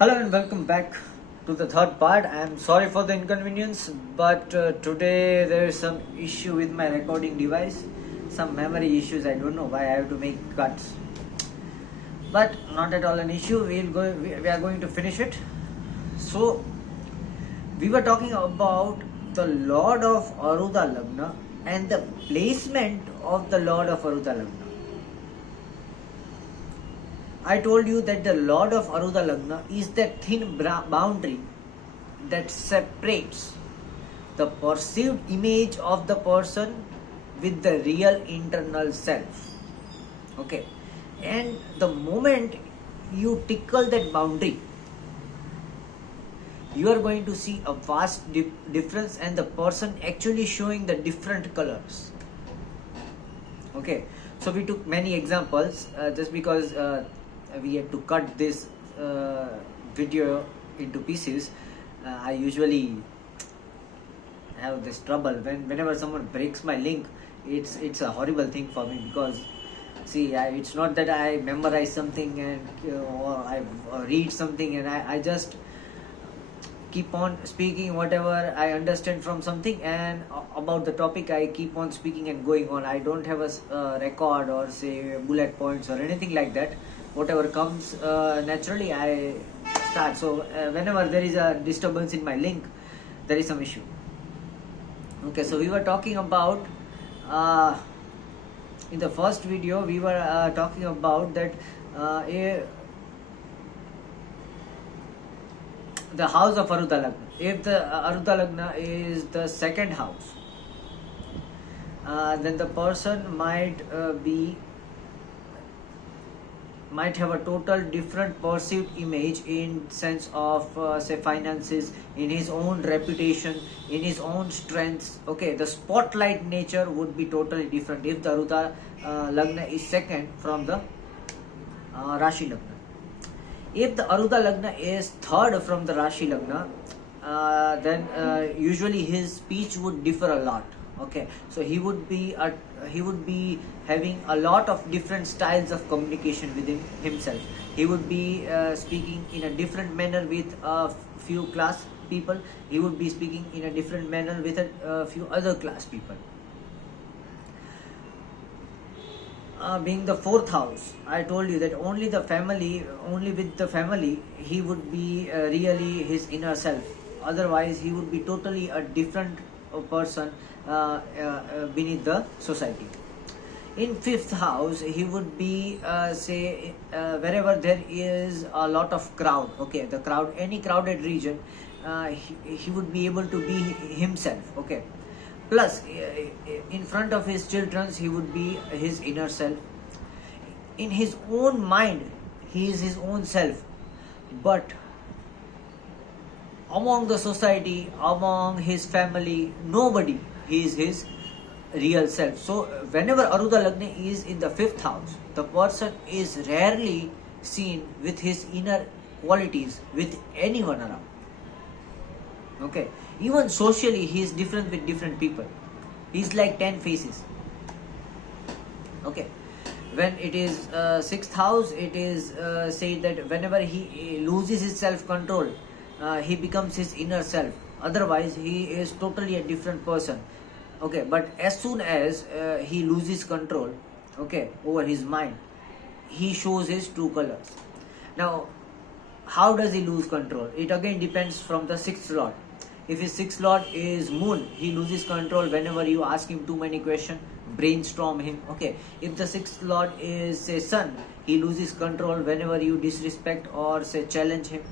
Hello and welcome back to the third part. I am sorry for the inconvenience, but today there is some issue with my recording device, some memory issues. I don't know why I have to make cuts, but not at all an issue. We are going to finish it. So we were talking about the Lord of Arudha Lagna and the placement of the Lord of Arudha Lagna. I told you that the Lord of Arudha Lagna is that thin boundary that separates the perceived image of the person with the real internal self. Okay, and the moment you tickle that boundary, you are going to see a vast difference, and the person actually showing the different colors. Okay, so we took many examples just because we had to cut this video into pieces. I usually have this trouble whenever someone breaks my link. It's a horrible thing for me, because see, it's not that I memorize something and or I read something and I just keep on speaking whatever I understand from something, and about the topic I keep on speaking and going on. I don't have a record or say bullet points or anything like that. Whatever comes naturally, I start. So whenever there is a disturbance in my link, there is some issue. Okay, so we were talking about in the first video we were talking about that the house of Arudha Lagna. If the Arudha Lagna is the second house, then the person might have a total different perceived image in sense of say finances, in his own reputation, in his own strengths. Okay, the spotlight nature would be totally different if the Arudha Lagna is second from the Rashi Lagna. If the Arudha Lagna is third from the Rashi Lagna, then usually his speech would differ a lot. Okay, so he would be having a lot of different styles of communication within himself. He would be speaking in a different manner with a few class people. He would be speaking in a different manner with a few other class people. Being the fourth house, I told you that only with the family he would be really his inner self. Otherwise, he would be totally a different person beneath the society. In fifth house, he would be wherever there is a lot of crowd. Okay, the crowd, any crowded region, he would be able to be himself. Okay, plus in front of his children he would be his inner self. In his own mind he is his own self, but among the society, among his family, nobody, he is his real self. So whenever Arudha Lagna is in the fifth house, the person is rarely seen with his inner qualities with anyone around. Okay, even socially he is different with different people. He is like 10 faces. Okay, when it is sixth house, it is said that whenever he loses his self-control, he becomes his inner self. Otherwise, he is totally a different person. Okay, but as soon as he loses control, okay, over his mind, he shows his true colors. Now, how does he lose control? It again depends from the sixth lord. If his sixth lord is moon, he loses control whenever you ask him too many questions, brainstorm him. Okay, if the sixth lord is say sun, he loses control whenever you disrespect or say challenge him.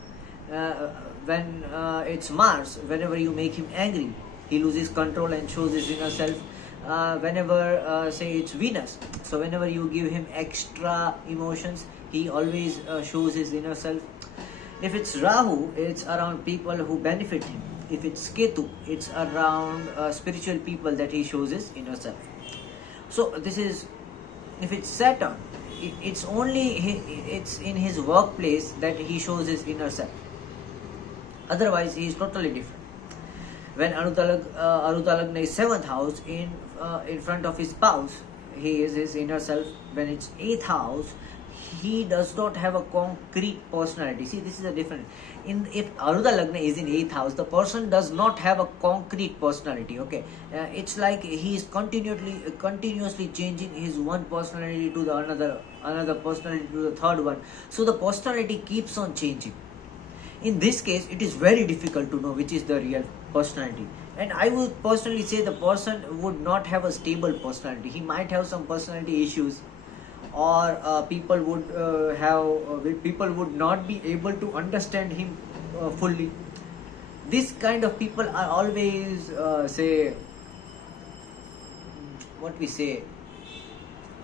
When it's Mars, whenever you make him angry, he loses control and shows his inner self. Whenever say it's Venus, so whenever you give him extra emotions, he always shows his inner self. If it's Rahu, it's around people who benefit him. If it's Ketu, it's around spiritual people that he shows his inner self. So this is, if it's Saturn, it's in his workplace that he shows his inner self. Otherwise, he is totally different. When Arudha Lagna is 7th house, in front of his spouse, he is his inner self. When it's 8th house, he does not have a concrete personality. See, this is a different. If Arudha Lagna is in 8th house, the person does not have a concrete personality. Okay, it's like he is continuously changing his one personality to the another personality to the third one. So the personality keeps on changing. In this case, it is very difficult to know which is the real personality. And I would personally say the person would not have a stable personality. He might have some personality issues, or people would not be able to understand him fully. This kind of people are always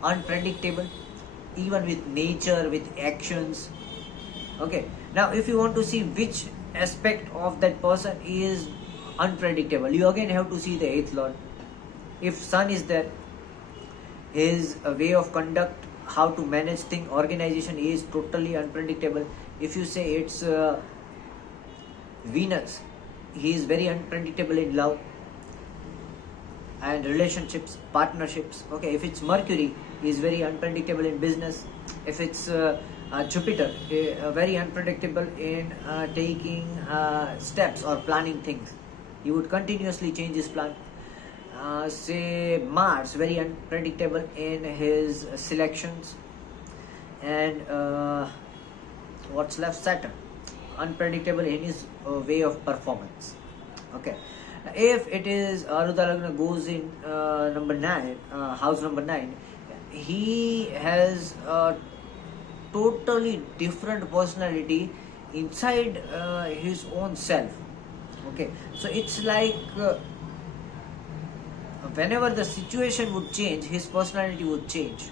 unpredictable, even with nature, with actions. Okay, now if you want to see which aspect of that person is unpredictable, you again have to see the 8th lord. If sun is there, his way of conduct, how to manage thing, organization is totally unpredictable. If you say it's Venus, he is very unpredictable in love and relationships, partnerships. Okay, if it's Mercury, he is very unpredictable in business. If it's Jupiter, very unpredictable in taking steps or planning things. He would continuously change his plan. Say Mars, very unpredictable in his selections. And what's left? Saturn, unpredictable in his way of performance. Okay, if it is Arudha Lagna goes in number 9, house number 9, he has a totally different personality inside his own self. Okay, so it's like whenever the situation would change, his personality would change.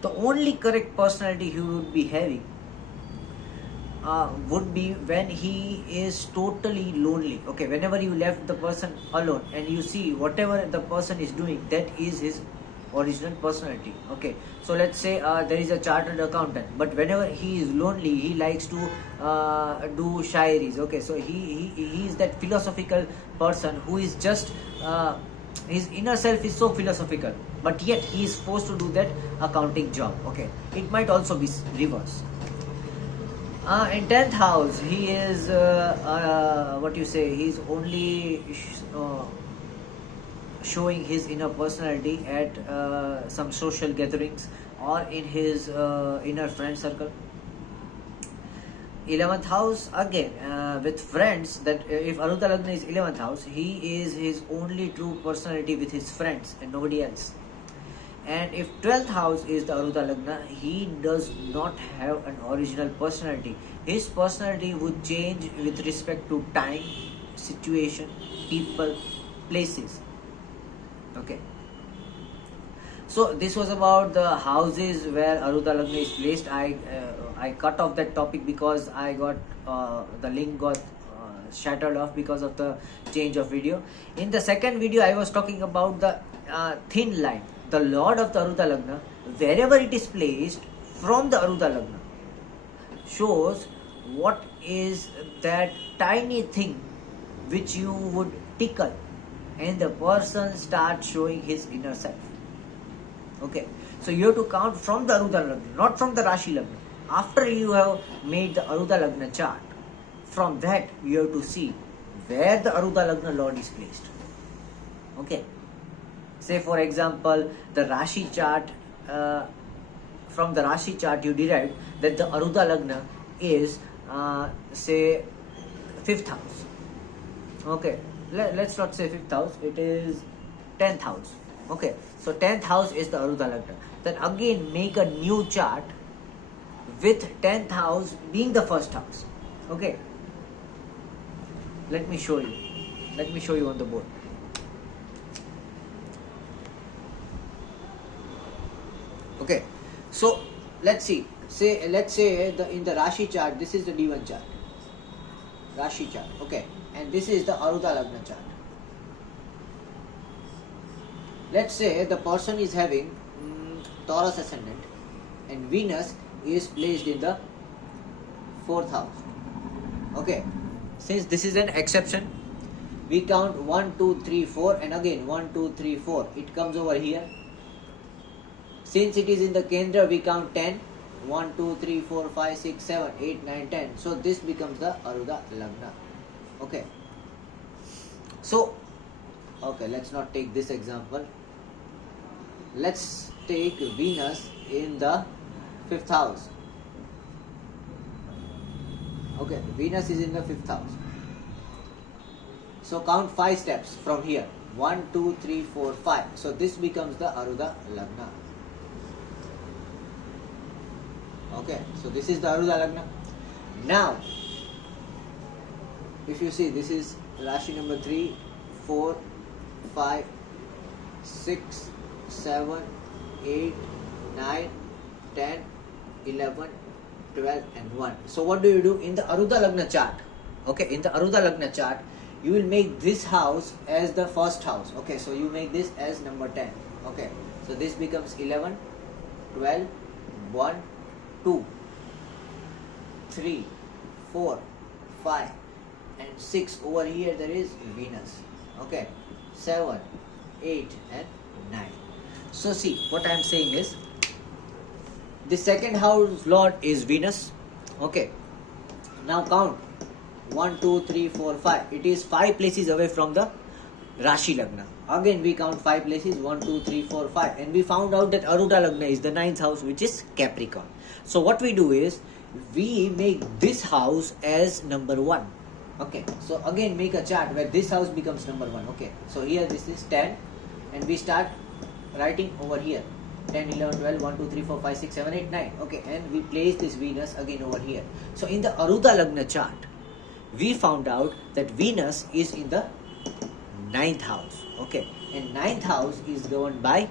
The only correct personality he would be having would be when he is totally lonely. Okay, whenever you left the person alone and you see whatever the person is doing, that is his original personality. Okay, so let's say there is a chartered accountant, but whenever he is lonely, he likes to do shairis. Okay, so he is that philosophical person who is just his inner self is so philosophical, but yet he is forced to do that accounting job. Okay, it might also be reverse. In 10th house, he is he's only showing his inner personality at some social gatherings or in his inner friend circle. 11th house, again with friends, that if Arudha Lagna is 11th house, he is his only true personality with his friends and nobody else. And if 12th house is the Arudha Lagna, he does not have an original personality. His personality would change with respect to time, situation, people, places. Okay. So this was about the houses where Arudha Lagna is placed. I cut off that topic because I got the link got shattered off because of the change of video. In the second video, I was talking about the thin line, the Lord of the Arudha Lagna, wherever it is placed from the Arudha Lagna, shows what is that tiny thing which you would tickle and the person starts showing his inner self. Okay, so you have to count from the Arudha Lagna, not from the Rashi Lagna. After you have made the Arudha Lagna chart, from that you have to see where the Arudha Lagna Lord is placed. Okay, say for example the Rashi chart, from the Rashi chart you derive that the Arudha Lagna is say 5th house. Okay, let's not say 5th house, it is 10th house. Okay, so 10th house is the Arudha Lagna. Then again make a new chart with 10th house being the first house. Okay, let me show you on the board. Okay, so let's see, let's say in the Rashi chart, this is the D1 chart, Rashi chart. Okay, and this is the Arudha Lagna chart. Let's say the person is having Taurus ascendant and Venus is placed in the 4th house. Okay, since this is an exception, we count 1, 2, 3, 4 and again 1, 2, 3, 4. It comes over here. Since it is in the Kendra, we count 10. 1, 2, 3, 4, 5, 6, 7, 8, 9, 10. So this becomes the Arudha Lagna. Okay. So, okay, let's not take this example. Let's take Venus in the 5th house. Okay, Venus is in the 5th house. So count 5 steps from here. 1, 2, 3, 4, 5. So this becomes the Arudha Lagna. Okay, so this is the Arudha Lagna. Now, if you see, this is Rashi number 3, 4, 5, 6, 7, 8, 9, 10, 11, 12 and 1. So what do you do in the Arudha Lagna chart? Okay, in the Arudha Lagna chart, you will make this house as the first house. Okay, so you make this as number 10. Okay, so this becomes 11, 12, 1, 2, 3, 4, 5 and 6. Over here there is Venus. Okay, 7, 8 and 9. So see, what I am saying is, the second house lord is Venus. Okay, now count 1, 2, 3, 4, 5. It is 5 places away from the Rashi Lagna. Again we count 5 places, 1, 2, 3, 4, 5, and we found out that Arudha Lagna is the 9th house, which is Capricorn. So what we do is, we make this house as number 1. Okay, so again make a chart where this house becomes number 1. Okay, so here this is 10 and we start writing over here 10, 11, 12, 1, 2, 3, 4, 5, 6, 7, 8, 9. Okay, and we place this Venus again over here. So in the Arudha Lagna chart, we found out that Venus is in the 9th house. Okay, and 9th house is governed by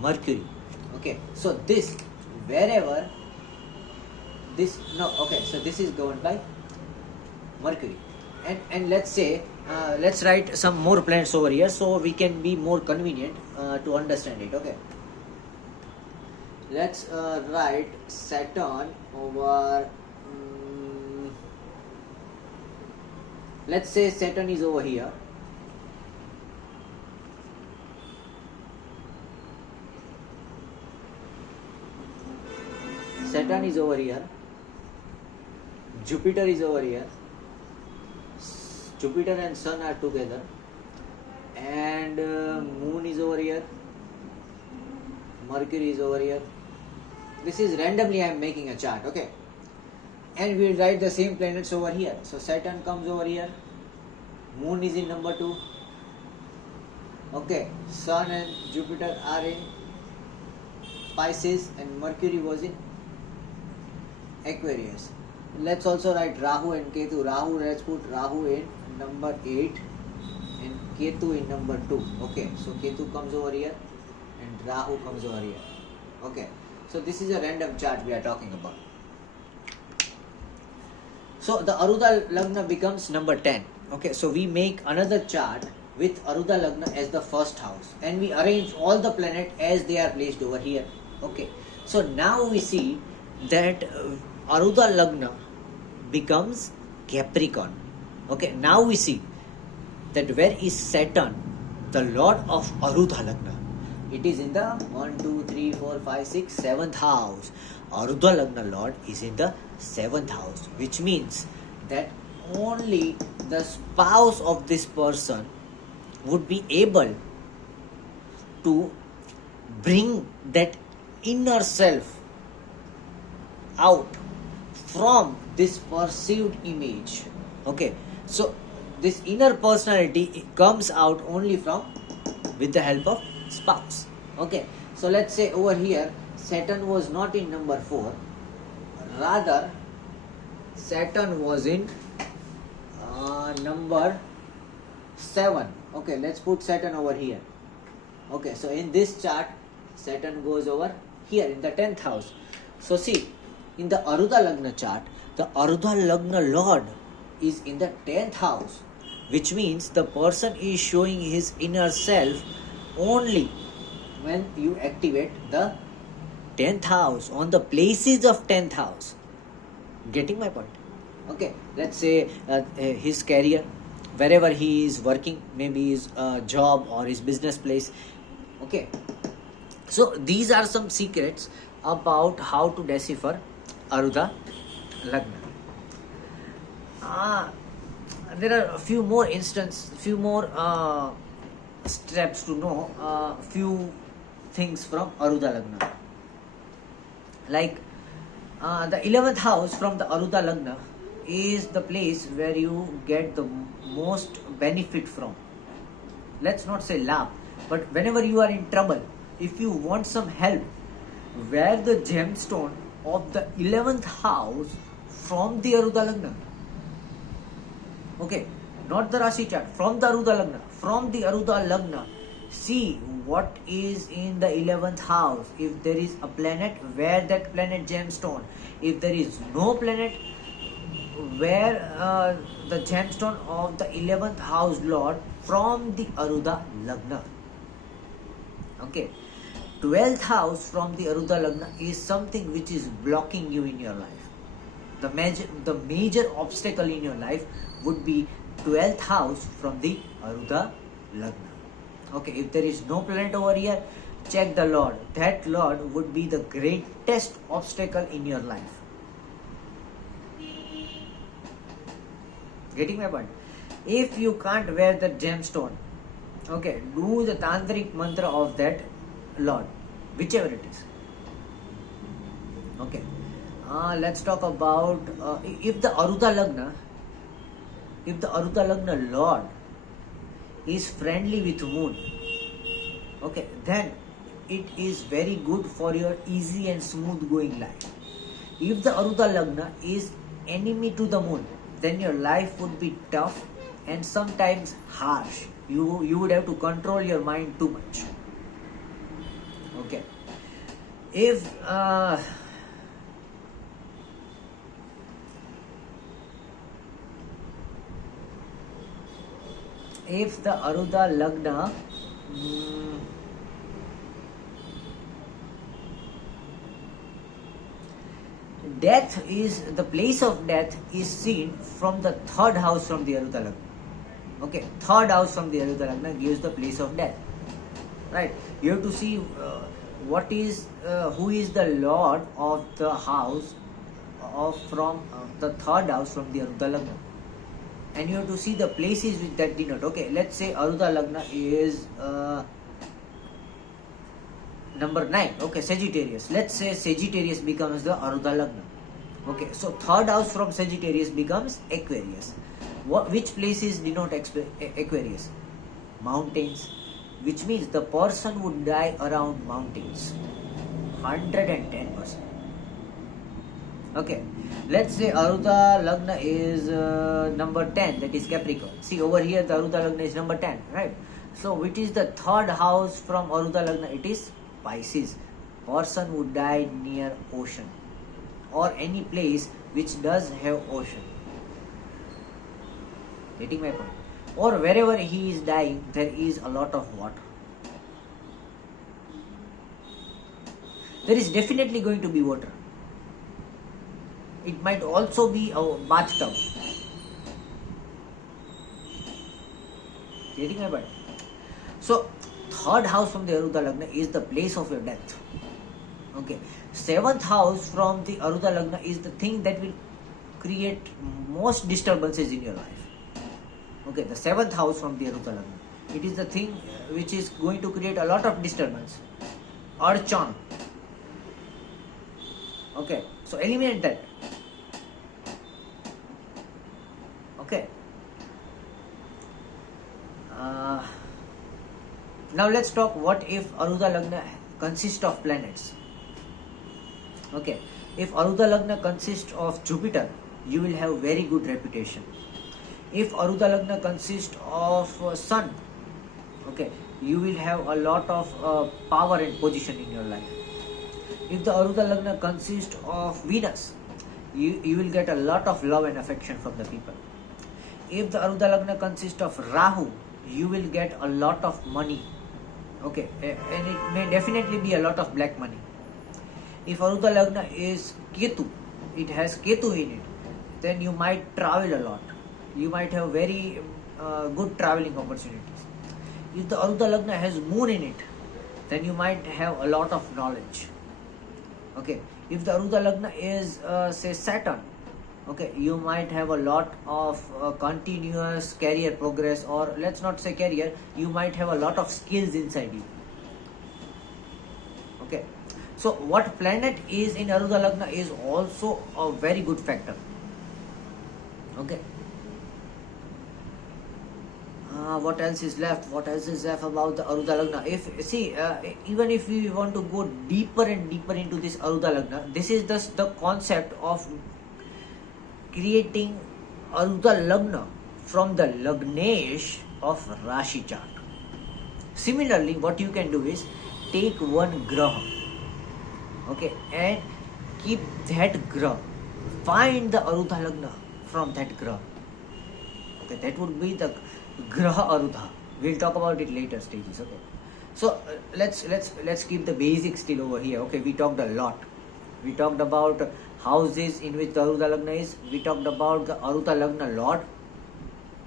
Mercury. Okay, so this, wherever this, no, okay, so this is governed by Mercury. And let's say, let's write some more planets over here so we can be more convenient to understand it. Okay, let's write Saturn over, let's say Saturn is over here. Saturn is over here. Jupiter is over here. Jupiter and Sun are together. And Moon is over here. Mercury is over here. This is randomly I am making a chart. Okay. And we will write the same planets over here. So Saturn comes over here. Moon is in number 2. Okay. Sun and Jupiter are in Pisces and Mercury was in Aquarius. Let's also write Rahu and Ketu. Rahu, let's put Rahu in number 8 and Ketu in number 2. Okay, so Ketu comes over here and Rahu comes over here. Okay, so this is a random chart we are talking about. So the Arudha Lagna becomes number 10. Okay, so we make another chart with Arudha Lagna as the first house and we arrange all the planets as they are placed over here. Okay, so now we see that Arudha Lagna becomes Capricorn. Okay, now we see that where is Saturn, the lord of Arudha Lagna? It is in the 1, 2, 3, 4, 5, 6, 7th house. Arudha Lagna lord is in the 7th house, which means that only the spouse of this person would be able to bring that inner self out from this perceived image. Okay, so this inner personality comes out only from with the help of spouse. Okay, so let's say over here Saturn was not in number 4, rather Saturn was in number 7. Okay, let's put Saturn over here. Okay, so in this chart Saturn goes over here in the 10th house. So see, in the Arudha Lagna chart, the Arudha Lagna lord is in the 10th house, which means the person is showing his inner self only when you activate the 10th house, on the places of 10th house. Getting my point? Okay, let's say his career, wherever he is working, maybe his job or his business place. Okay, so these are some secrets about how to decipher Arudha Lagna. There are a few more steps to know few things from Arudha Lagna. Like the 11th house from the Arudha Lagna is the place where you get the most benefit from. Let's not say labh, but whenever you are in trouble, if you want some help, wear the gemstone of the 11th house from the Arudha Lagna. Okay, not the Rashi chart, from the Arudha Lagna. From the Arudha Lagna, see what is in the 11th house. If there is a planet, wear that planet gemstone. If there is no planet, wear the gemstone of the 11th house Lord from the Arudha Lagna. Okay, 12th house from the Arudha Lagna is something which is blocking you in your life. The major obstacle in your life would be 12th house from the Arudha Lagna. Okay, if there is no planet over here, check the Lord. That Lord would be the greatest obstacle in your life. Getting my point? If you can't wear the gemstone, okay, do the tantric mantra of that Lord, whichever it is. Okay, let's talk about if the Arudha Lagna Lord is friendly with moon, okay, then it is very good for your easy and smooth going life. If the Arudha Lagna is enemy to the moon, then your life would be tough and sometimes harsh. You would have to control your mind too much. Okay, if the Arudha Lagna death is the place of death is seen from the 3rd house from the Arudha Lagna. Okay, 3rd house from the Arudha Lagna gives the place of death. Right, you have to see who is the Lord of the house from the 3rd house from the Arudha Lagna. And you have to see the places which that denote. Okay, let's say Arudha Lagna is number 9. Okay, Sagittarius. Let's say Sagittarius becomes the Arudha Lagna. Okay, so 3rd house from Sagittarius becomes Aquarius. Which places denote Aquarius? Mountains, which means the person would die around mountains. 110%. Okay, let's say Arudha Lagna is number 10, that is Capricorn. See over here the Arudha Lagna is number 10, right? So which is the 3rd house from Arudha Lagna? It is Pisces. Person would die near ocean or any place which does have ocean. Getting my point? Or wherever he is dying, there is a lot of water. There is definitely going to be water. It might also be a bathtub. Getting my point? So, 3rd house from the Arudha Lagna is the place of your death. Okay. 7th house from the Arudha Lagna is the thing that will create most disturbances in your life. Okay, the 7th house from the Arudha Lagna. It is the thing which is going to create a lot of disturbance. Archon. Okay, so eliminate that. Okay. Now let's talk what if Arudha Lagna consists of planets. Okay, if Arudha Lagna consists of Jupiter, you will have very good reputation. If Arudha Lagna consists of Sun, okay, you will have a lot of power and position in your life. If the Arudha Lagna consists of Venus, you will get a lot of love and affection from the people. If the Arudha Lagna consists of Rahu, you will get a lot of money. Okay, and it may definitely be a lot of black money. If Arudha Lagna is Ketu, it has Ketu in it, then you might travel a lot. You might have very good traveling opportunities. If the Arudha Lagna has Moon in it, then you might have a lot of knowledge. Okay, if the Arudha Lagna is say Saturn, okay, you might have a lot of continuous career progress, or let's not say career, you might have a lot of skills inside you. Okay, so what planet is in Arudha Lagna is also a very good factor. Okay, what else is left? What else is left about the Arudha Lagna? If see, even if we want to go deeper and deeper into this Arudha Lagna, this is just the concept of creating Arudha Lagna from the Lagnesh of Rashi chart. Similarly, what you can do is take one graha, okay, and keep that graha. Find the Arudha Lagna from that graha. Okay, that would be the Graha Arudha. We'll talk about it later stages. Okay, so let's keep the basics still over here. Okay, we talked a lot. We talked about houses in which the Arudha Lagna is. We talked about the Arudha Lagna Lord.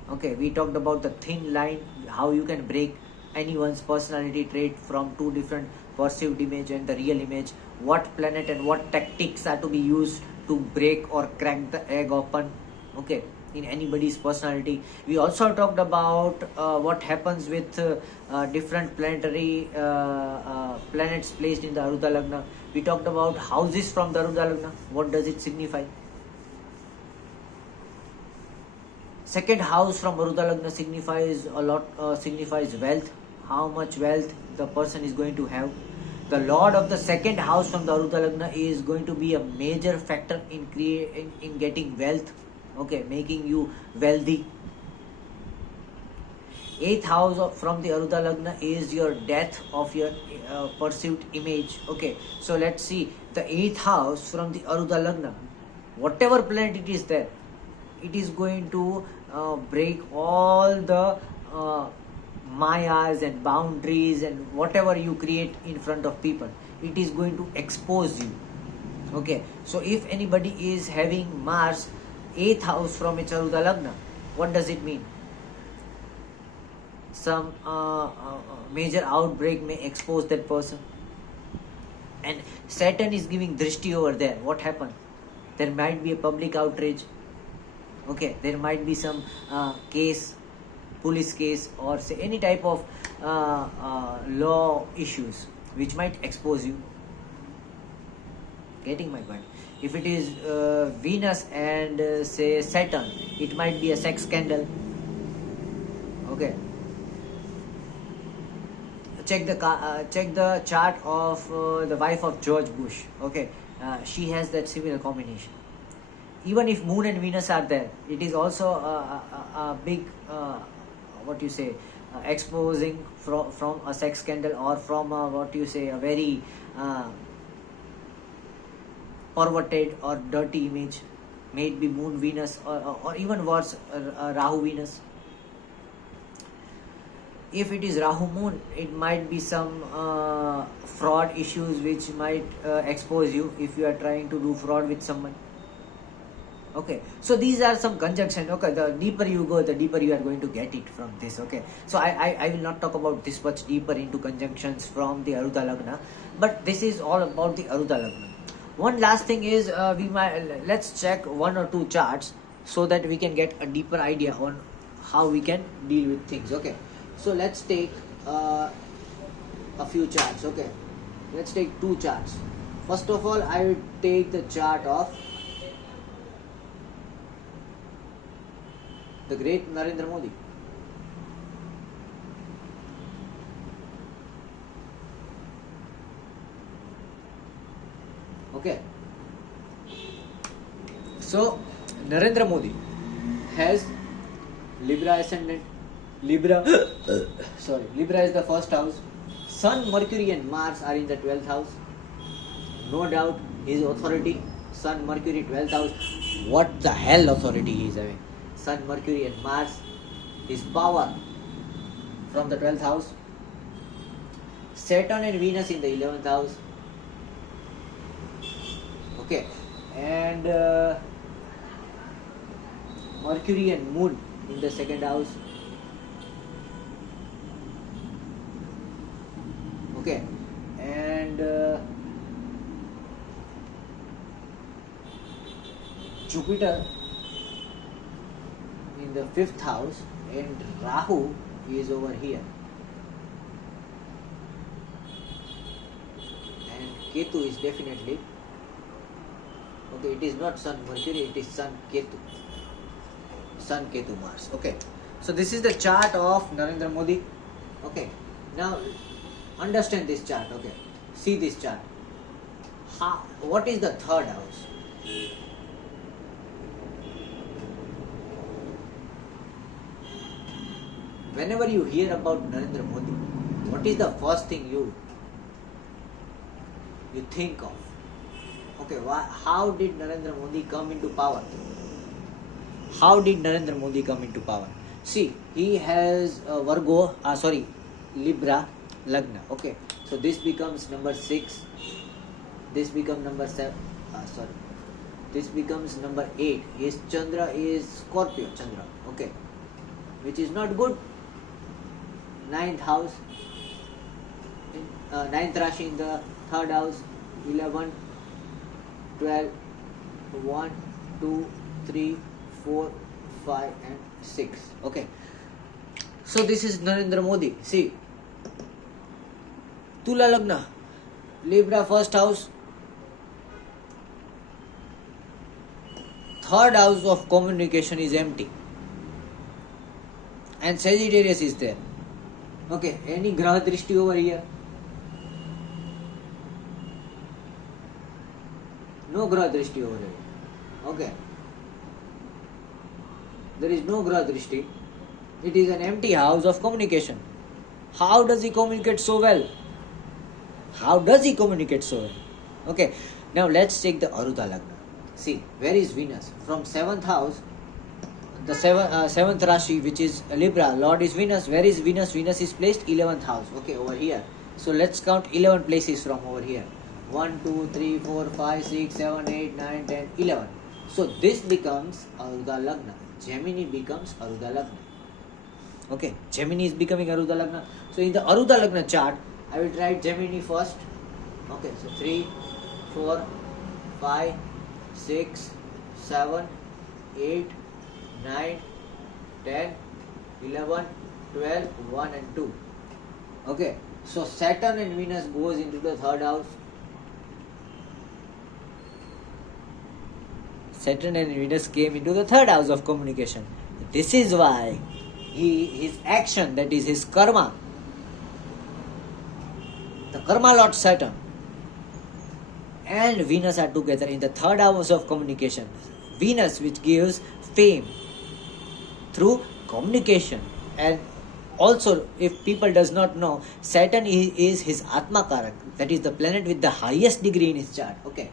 Okay, we talked about the thin line, how you can break anyone's personality trait from two different perceived image and the real image. What planet and what tactics are to be used to break or crack the egg open. Okay, in anybody's personality. We also talked about what happens with different planetary planets placed in the Arudha Lagna. We talked about houses from the Arudha Lagna. What does it signify? Second house from Arudha Lagna signifies a lot, signifies wealth. How much wealth the person is going to have. The Lord of the second house from the Arudha Lagna is going to be a major factor in getting wealth. Okay, making you wealthy. Eighth house from the Arudha Lagna is your death of your perceived image. Okay, so let's see the eighth house from the Arudha Lagna. Whatever planet it is there, it is going to break all the mayas and boundaries and whatever you create in front of people. It is going to expose you. Okay, so if anybody is having Mars 8th house from its Arudha Lagna, what does it mean? Some major outbreak may expose that person. And Saturn is giving drishti over there. What happened? There might be a public outrage. Okay, there might be some case, police case, or say any type of law issues which might expose you. Getting my point? If it is Venus and say Saturn, it might be a sex scandal. Okay. Check the chart of the wife of George Bush. Okay, she has that similar combination. Even if Moon and Venus are there, it is also a big exposing from a sex scandal or from a very perverted or dirty image. May it be Moon Venus or even worse, Rahu Venus. If it is Rahu Moon, it might be some fraud issues which might expose you if you are trying to do fraud with someone. Okay, so these are some conjunctions. Okay, the deeper you go, the deeper you are going to get it from this. Okay, so I will not talk about this much deeper into conjunctions from the Arudha Lagna, but this is all about the Arudha Lagna. One last thing is let's check one or two charts so that we can get a deeper idea on how we can deal with things. Okay, so let's take a few charts. Okay, let's take two charts. First of all, I will take the chart of the great Narendra Modi. Okay, so Narendra Modi has Libra ascendant. Libra is the first house. Sun, Mercury and Mars are in the 12th house. No doubt his authority, Sun, Mercury, 12th house. What the hell authority he is having? Sun, Mercury and Mars, his power from the 12th house. Saturn and Venus in the 11th house. Okay, and Mercury and Moon in the 2nd house. Okay, and Jupiter in the 5th house and Rahu is over here. And Ketu is definitely, okay, it is not Sun Mercury, it is Sun Ketu. Sun Ketu Mars. Okay. So this is the chart of Narendra Modi. Okay. Now understand this chart. Okay. See this chart. What is the 3rd house? Whenever you hear about Narendra Modi, what is the first thing you think of? Okay, how did Narendra Modi come into power? How did Narendra Modi come into power? See, he has Libra Lagna. Okay, so this becomes number 6. This becomes number 7. This becomes number 8. His Chandra is Scorpio Chandra. Okay, which is not good. 9th house, 9th Rashi in the 3rd house, 11, 12, 1, 2, 3, 4, 5 and 6. Okay. So this is Narendra Modi. See. Tula Lagna. Libra 1st house. 3rd house of communication is empty. And Sagittarius is there. Okay. Any Graha Drishti over here? No Graha Drishti over here. Okay. There is no Graha Drishti. It is an empty house of communication. How does he communicate so well? How does he communicate so well? Okay. Now let's take the Arudha Lagna. See, where is Venus? From 7th house, the 7th Rashi, which is Libra, Lord is Venus. Where is Venus? Venus is placed 11th house. Okay, over here. So let's count 11 places from over here. 1, 2, 3, 4, 5, 6, 7, 8, 9, 10, 11. So this becomes Arudha Lagna. Gemini becomes Arudha Lagna. Okay, Gemini is becoming Arudha Lagna. So in the Arudha Lagna chart, I will write Gemini first. Okay, so 3, 4, 5, 6, 7, 8, 9, 10, 11, 12, 1 and 2. Okay, so Saturn and Venus goes into the 3rd house. Saturn and Venus came into the 3rd house of communication. This is why his action, that is his karma, the karma lord Saturn and Venus are together in the 3rd house of communication. Venus, which gives fame through communication, and also, if people does not know, Saturn is his Atma Karak, that is the planet with the highest degree in his chart. Okay.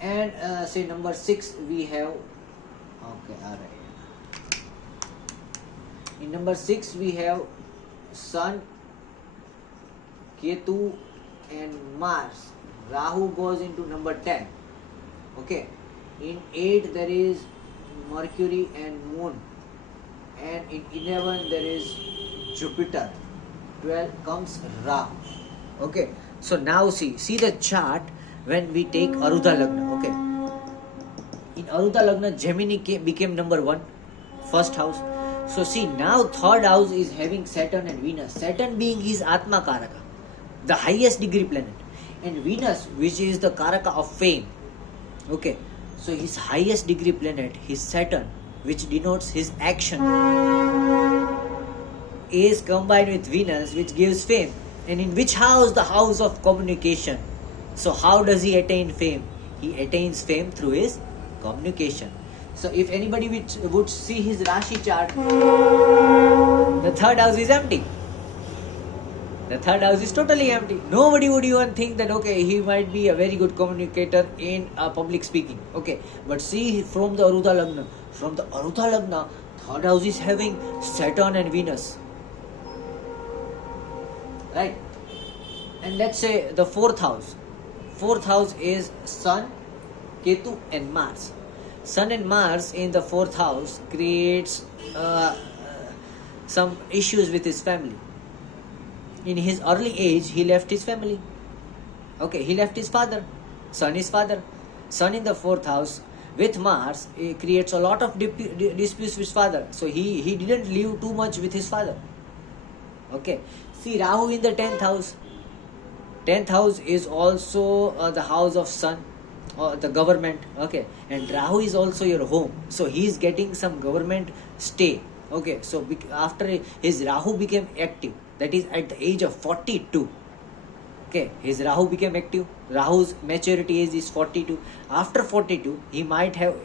And say number 6 we have, okay, alright. In number 6 we have Sun, Ketu and Mars. Rahu goes into number 10. Okay. In 8 there is Mercury and Moon. And in 11 there is Jupiter. 12 comes Rahu. Okay. So now see the chart. When we take Arudha Lagna, okay. In Arudha Lagna, Gemini became number 1, 1st house. So see, now 3rd house is having Saturn and Venus. Saturn being his Atma Karaka, the highest degree planet. And Venus, which is the Karaka of fame. Okay. So his highest degree planet, his Saturn, which denotes his action, is combined with Venus, which gives fame. And in which house? The house of communication. So how does he attain fame? He attains fame through his communication. So if anybody would see his Rashi chart, the 3rd house is empty. The 3rd house is totally empty. Nobody would even think that, okay, he might be a very good communicator in public speaking. Okay, but see from the Arudha Lagna. From the Arudha Lagna, 3rd house is having Saturn and Venus. Right? And let's say the 4th house. 4th house is Sun, Ketu and Mars. Sun and Mars in the 4th house creates some issues with his family. In his early age, he left his family. Okay, he left his father. Sun is father. Sun in the 4th house with Mars, it creates a lot of disputes with his father. So he didn't live too much with his father. Okay. See, Rahu in the 10th house. 10th house is also the house of sun, or the government. Okay. And Rahu is also your home. So he is getting some government stay. Okay. So after his Rahu became active, that is at the age of 42. Okay, his Rahu became active. Rahu's maturity age is 42. After 42, he might have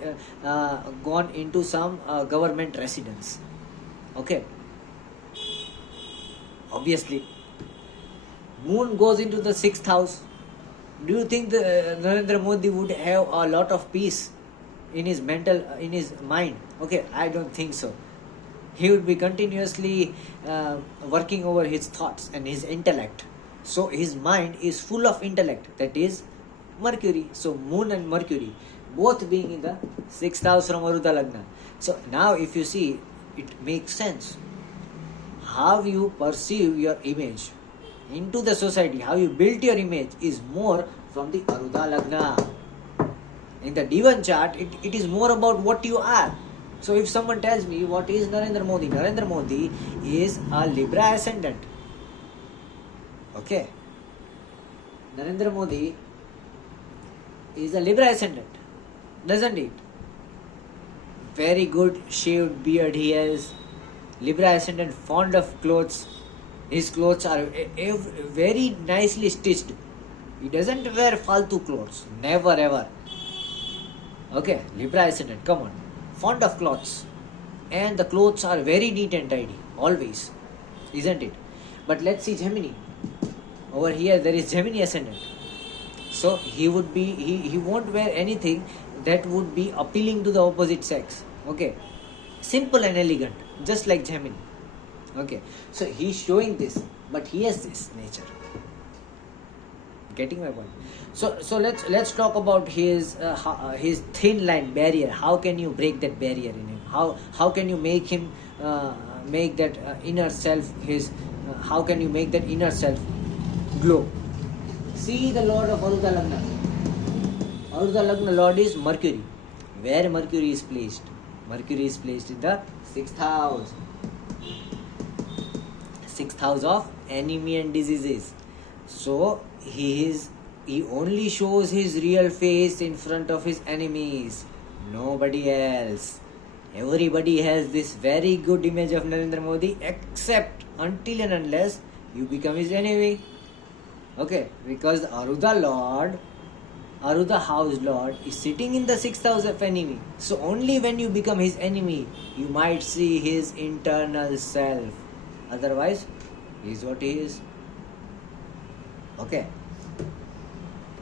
gone into some government residence. Okay. Obviously, Moon goes into the 6th house. Do you think Narendra Modi would have a lot of peace in his in his mind? Okay, I don't think so. He would be continuously working over his thoughts and his intellect. So his mind is full of intellect, that is Mercury. So Moon and Mercury both being in the 6th house from Arudha Lagna. So now if you see, it makes sense. How you perceive your image into the society, how you build your image is more from the Arudha Lagna. In the Divan chart, it is more about what you are. So if someone tells me what is Narendra Modi is a Libra ascendant. Okay. Narendra Modi is a Libra ascendant, doesn't it? Very good shaved beard he has. Libra ascendant, fond of clothes. His clothes are very nicely stitched. He doesn't wear faltu clothes. Never ever. Okay, Libra ascendant, come on. Fond of clothes. And the clothes are very neat and tidy. Always. Isn't it? But let's see Gemini. Over here there is Gemini ascendant. So he won't wear anything that would be appealing to the opposite sex. Okay. Simple and elegant. Just like Gemini. Okay. So he's showing this. But he has this nature. Getting my point? So let's talk about his thin line barrier. How can you break that barrier in him? How can you make him make that inner self his? How can you make that inner self glow? See the Lord of Arudha Lagna. Arudha Lagna Lord is Mercury. Where Mercury is placed? Mercury is placed in the 6th house. 6th house of enemy and diseases. So he only shows his real face in front of his enemies. Nobody else. Everybody has this very good image of Narendra Modi, except until and unless you become his enemy. Okay, because the Arudha house lord is sitting in the 6th house of enemy. So only when you become his enemy, you might see his internal self. Otherwise, he is what he is. Okay.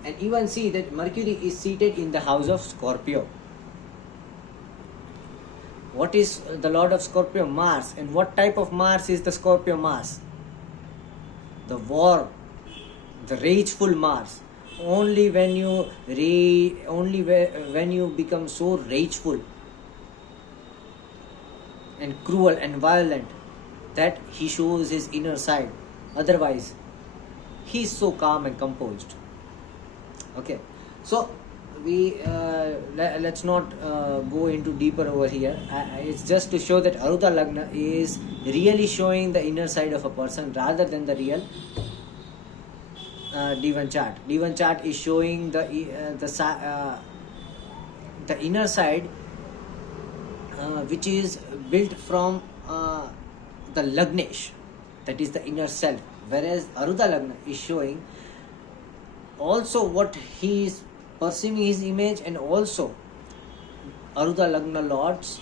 And even see that Mercury is seated in the house of Scorpio. What is the Lord of Scorpio? Mars. And what type of Mars is the Scorpio Mars? The war, the rageful Mars. Only when you become so rageful and cruel and violent that he shows his inner side. Otherwise, he is so calm and composed. Okay, so let's not go into deeper over here. It's just to show that Arudha Lagna is really showing the inner side of a person rather than the real Divan chart. Divan chart is showing the inner side, which is built from the Lagnesh, that is the inner self. Whereas Arudha Lagna is showing also what he is perceiving his image, and also Arudha Lagna lords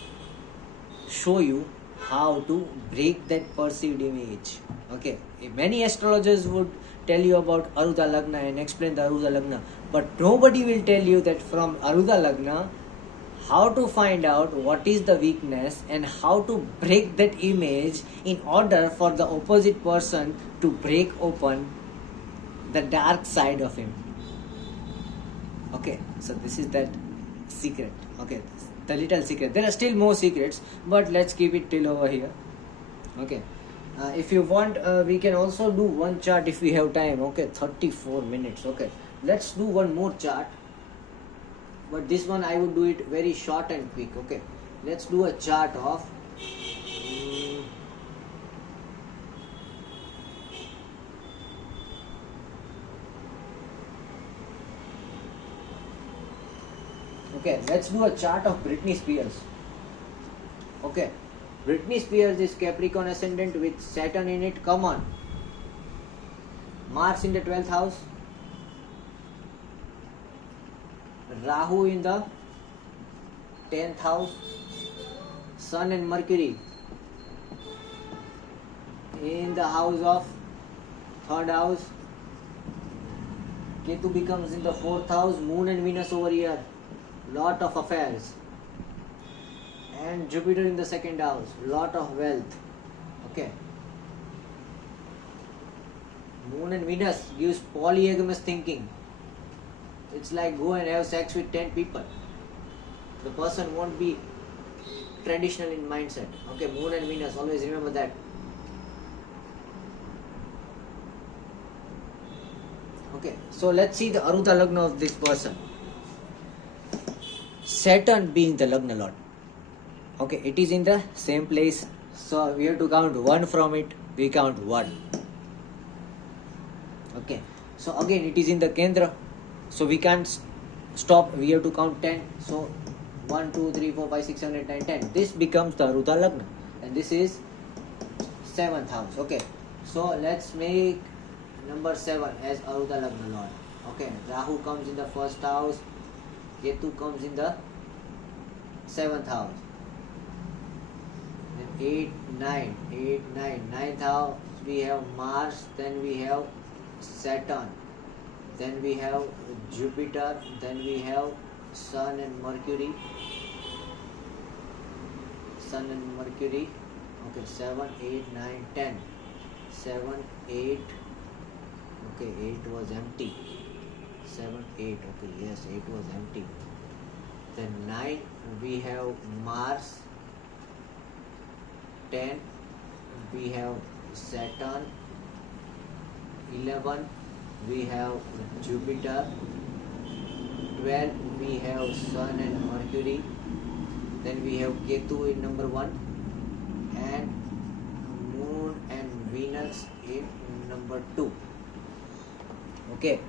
show you how to break that perceived image. Okay, many astrologers would tell you about Arudha Lagna and explain the Arudha Lagna, but nobody will tell you that from Arudha Lagna how to find out what is the weakness and how to break that image in order for the opposite person to break open the dark side of him. Okay, so this is that secret. Okay, the little secret. There are still more secrets, but let's keep it till over here. Okay, if you want, we can also do one chart if we have time. Okay, 34 minutes. Okay, let's do one more chart. but this one I would do it very short and quick. Okay, let's do a chart of okay, let's do a chart of Britney Spears. Okay, Britney Spears is Capricorn ascendant with Saturn in it. Come on, Mars in the 12th house, Rahu in the 10th house, Sun and Mercury in the house of 3rd house, Ketu becomes in the 4th house, Moon and Venus over here, lot of affairs, and Jupiter in the 2nd house, lot of wealth. Okay, Moon and Venus gives polygamous thinking. It's like go and have sex with 10 people. The person won't be traditional in mindset. Okay, Moon and Venus, always remember that. Okay, so let's see the Arudha Lagna of this person. Saturn being the Lagna Lord. Okay, it is in the same place. So we have to count 1 from it. We count 1. Okay, so again it is in the Kendra. So we can't stop. We have to count 10. So 1, 2, 3, 4, 5, 6, 7, 8, 9, 10. This becomes the Arudha Lagna. And this is 7th house. Okay, so let's make number 7 as Arudha Lagna Lord. Okay, Rahu comes in the 1st house, Ketu comes in the 7th house. Then 8, 9, 9th house we have Mars, then we have Saturn, then we have Jupiter, then we have Sun and Mercury. Okay, 7, 8, 9, 10. 7, 8. Okay, 8 was empty. 7, 8. Okay, yes, 8 was empty. Then 9 we have Mars. 10 we have Saturn. 11 we have Jupiter. 12 we have Sun and Mercury. Then we have Ketu in number 1 and Moon and Venus in number 2. Okay,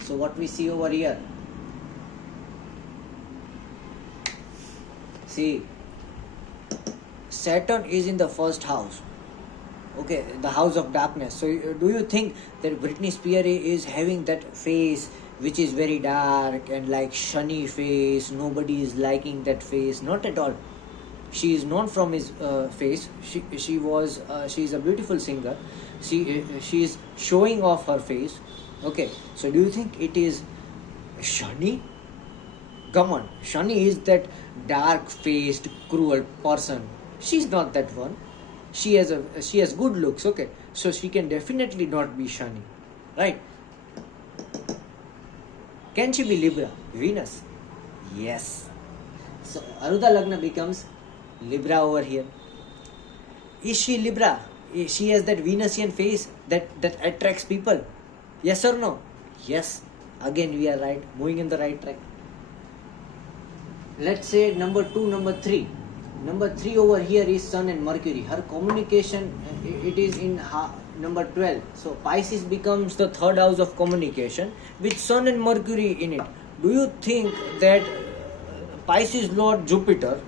so what we see over here, see, Saturn is in the 1st house. Okay, the house of darkness. So do you think that Britney Spears is having that face which is very dark and like shiny face? Nobody is liking that face. Not at all. She is known from his face. She is a beautiful singer. She is showing off her face. Okay, so do you think it is shiny? Come on, shiny is that dark faced cruel person. She's not that one. She has good looks. Okay, so she can definitely not be shiny, right? Can she be Libra? Venus? Yes. So Arudha Lagna becomes Libra over here. Is she Libra? She has that Venusian face that attracts people. Yes or no? Yes. Again we are right, moving in the right track. Let's say number 2, number 3. Number 3 over here is Sun and Mercury. Her communication, it is in number 12. So Pisces becomes the 3rd house of communication with Sun and Mercury in it. Do you think that Pisces Lord Jupiter,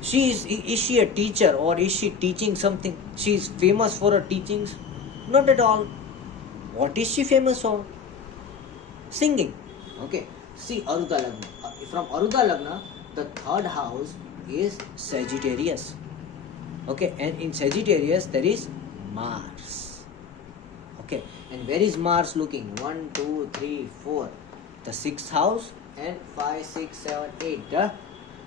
is she a teacher or is she teaching something? She is famous for her teachings? Not at all. What is she famous for? Singing. Okay. See Arudha Lagna. From Arudha Lagna, the 3rd house is Sagittarius. Okay, and in Sagittarius there is Mars. Okay, and where is Mars looking? 1, 2, 3, 4. The 6th house, and 5, 6, 7, 8. The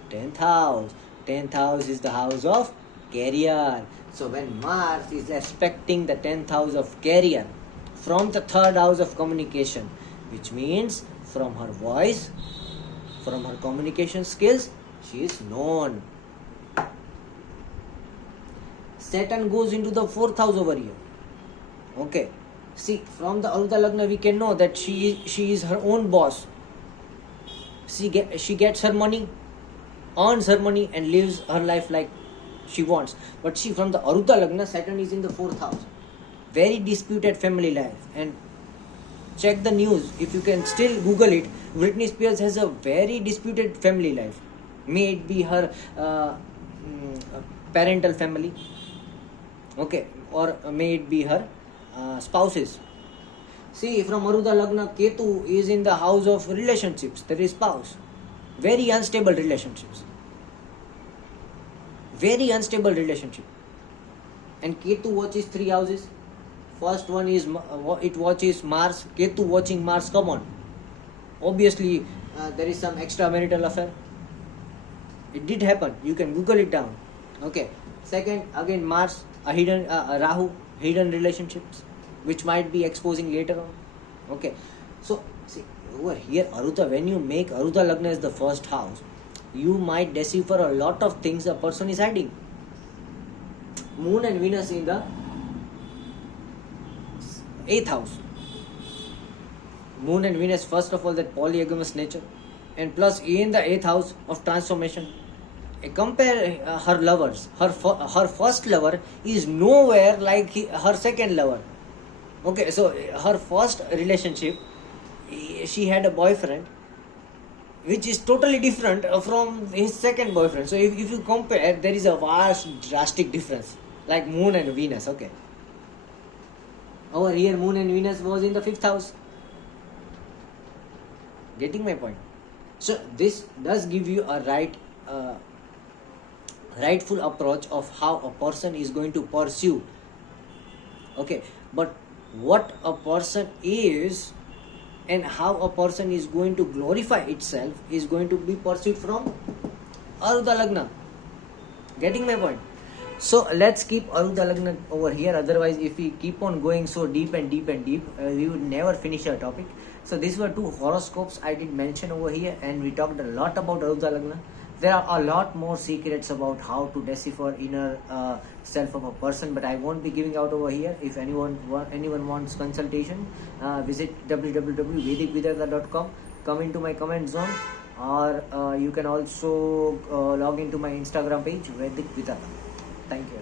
10th house. 10th house is the house of career. So when Mars is aspecting the 10th house of career from the 3rd house of communication, which means from her voice, from her communication skills, she is known. Saturn goes into the 4th house over here. Okay. See, from the Arudha Lagna we can know that she is her own boss. she gets her money, earns her money, and lives her life like she wants. But see, from the Arudha Lagna, Saturn is in the 4th house. Very disputed family life. And check the news, if you can still Google it. Britney Spears has a very disputed family life. May it be her parental family, okay, or may it be her spouses. See, from Arudha Lagna, Ketu is in the house of relationships, that is spouse. Very unstable relationships. Very unstable relationship. And Ketu watches 3 houses. First one is, it watches Mars. Ketu watching Mars, come on. Obviously, there is some extramarital affair. It did happen. You can Google it down. Okay. Second, again Mars, a hidden Rahu, hidden relationships, which might be exposing later on. Okay. So, see, over here, Arudha, when you make Arudha Lagna as the first house, you might decipher a lot of things a person is hiding. Moon and Venus in the 8th house. Moon and Venus, first of all, that polygamous nature, and plus in the 8th house of transformation. Compare her lovers. Her first lover is nowhere like her second lover. Okay, so her first relationship, she had a boyfriend which is totally different from his second boyfriend. So if you compare, there is a vast drastic difference, like Moon and Venus. Okay, over here Moon and Venus was in the 5th house. Getting my point? So this does give you a rightful approach of how a person is going to pursue. Okay, but what a person is and how a person is going to glorify itself is going to be pursued from Arudha Lagna. Getting my point? So let's keep Arudha Lagna over here. Otherwise, if we keep on going so deep and deep and deep, we would never finish our topic. So these were 2 horoscopes I did mention over here, and we talked a lot about Arudha Lagna. There are a lot more secrets about how to decipher inner self of a person, but I won't be giving out over here. If anyone wants consultation, visit www.vedicvidartha.com. Come into my comment zone, or you can also log into my Instagram page, Vedic Vidartha. Thank you.